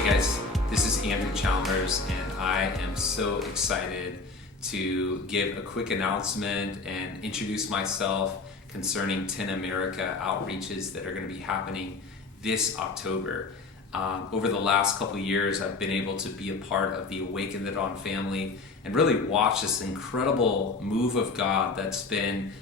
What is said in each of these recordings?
Hey guys, this is Andrew Chalmers, and I am so excited to give a quick announcement and introduce myself concerning 10 America outreaches that are going to be happening this October. Over the last couple years, I've been able to be a part of the Awaken the Dawn family and really watch this incredible move of God that's been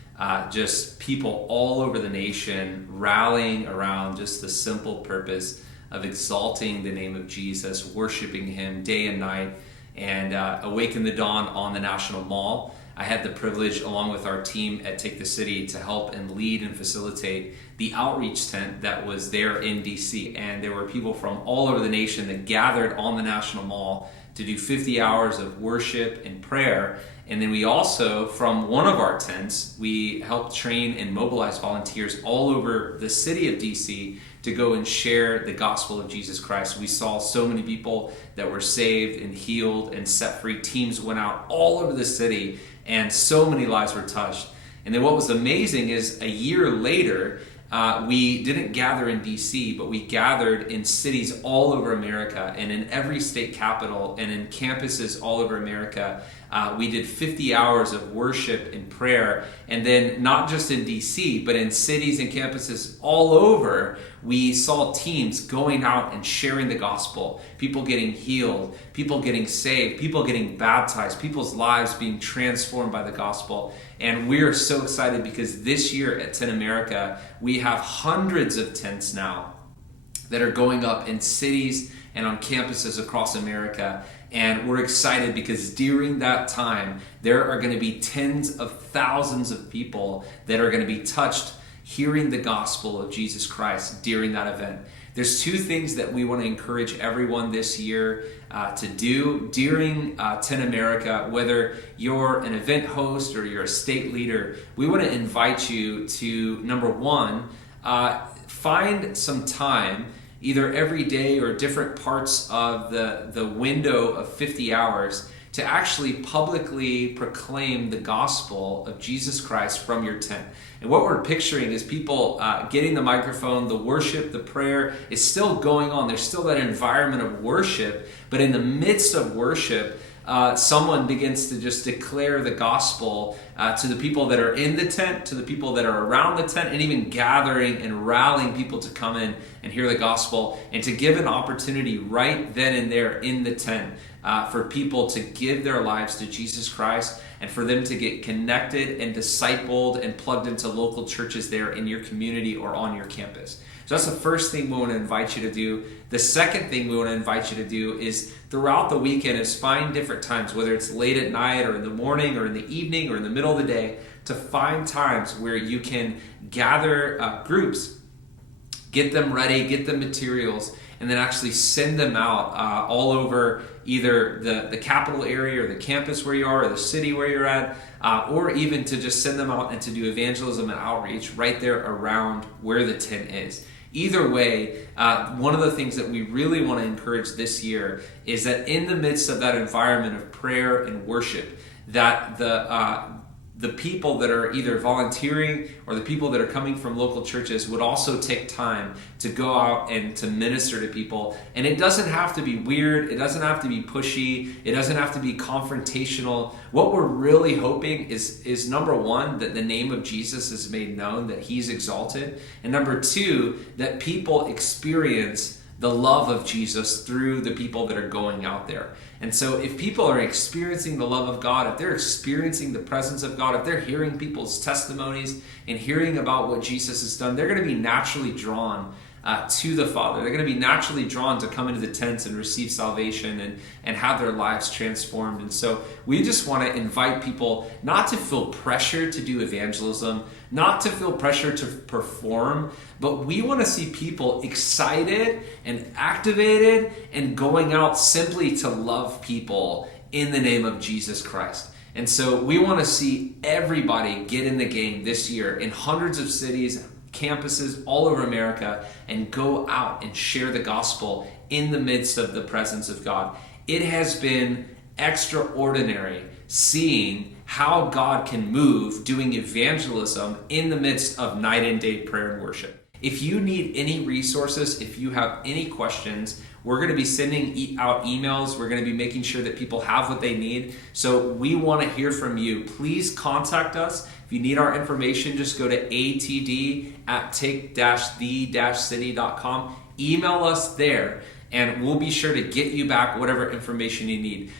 just people all over the nation rallying around just the simple purpose of exalting the name of Jesus, worshiping Him day and night, and Awaken the Dawn on the National Mall. I had the privilege, along with our team at Take the City, to help and lead and facilitate the outreach tent that was there in DC. And there were people from all over the nation that gathered on the National Mall to do 50 hours of worship and prayer. And then we also, from one of our tents, we helped train and mobilize volunteers all over the city of DC to go and share the gospel of Jesus Christ. We saw so many people that were saved and healed and set free. Teams went out all over the city, and so many lives were touched. And then what was amazing is a year later, we didn't gather in DC, but we gathered in cities all over America and in every state capital and in campuses all over America. We did 50 hours of worship and prayer, and then not just in DC, but in cities and campuses all over, we saw teams going out and sharing the gospel, people getting healed, people getting saved, people getting baptized, people's lives being transformed by the gospel. And we're so excited because this year at 10 America, we have hundreds of tents now that are going up in cities and on campuses across America. And we're excited because during that time, there are going to be tens of thousands of people that are going to be touched hearing the gospel of Jesus Christ during that event. There's two things that we want to encourage everyone this year to do during 10 America. Whether you're an event host or you're a state leader, we want to invite you to, number one, find some time, either every day or different parts of the window of 50 hours, to actually publicly proclaim the gospel of Jesus Christ from your tent. And what we're picturing is people getting the microphone, the worship, the prayer is still going on. There's still that environment of worship, but in the midst of worship, someone begins to just declare the gospel to the people that are in the tent, to the people that are around the tent, and even gathering and rallying people to come in and hear the gospel, and to give an opportunity right then and there in the tent for people to give their lives to Jesus Christ, and for them to get connected and discipled and plugged into local churches there in your community or on your campus. So that's the first thing we want to invite you to do. The second thing we want to invite you to do is throughout the weekend is find different times, whether it's late at night or in the morning or in the evening or in the middle of the day, to find times where you can gather groups, get them ready, get the materials, and then actually send them out all over either the capital area or the campus where you are or the city where you're at, or even to just send them out and to do evangelism and outreach right there around where the tent is. Either way, one of the things that we really want to encourage this year is that in the midst of that environment of prayer and worship, that the people that are either volunteering or the people that are coming from local churches would also take time to go out and to minister to people. And it doesn't have to be weird. It doesn't have to be pushy. It doesn't have to be confrontational. What we're really hoping is number one, that the name of Jesus is made known, that He's exalted. And number two, that people experience the love of Jesus through the people that are going out there. And so if people are experiencing the love of God, if they're experiencing the presence of God, if they're hearing people's testimonies and hearing about what Jesus has done, they're going to be naturally drawn to the Father. They're going to be naturally drawn to come into the tents and receive salvation and have their lives transformed. And so we just want to invite people not to feel pressure to do evangelism, not to feel pressure to perform, but we want to see people excited and activated and going out simply to love people in the name of Jesus Christ. And so we want to see everybody get in the game this year in hundreds of cities, campuses all over America, and go out and share the gospel in the midst of the presence of God. It has been extraordinary seeing how God can move doing evangelism in the midst of night and day prayer and worship. If you need any resources, if you have any questions, we're going to be sending out emails. We're going to be making sure that people have what they need. So we want to hear from you. Please contact us. If you need our information, just go to atd@take-the-city.com. Email us there, and we'll be sure to get you back whatever information you need.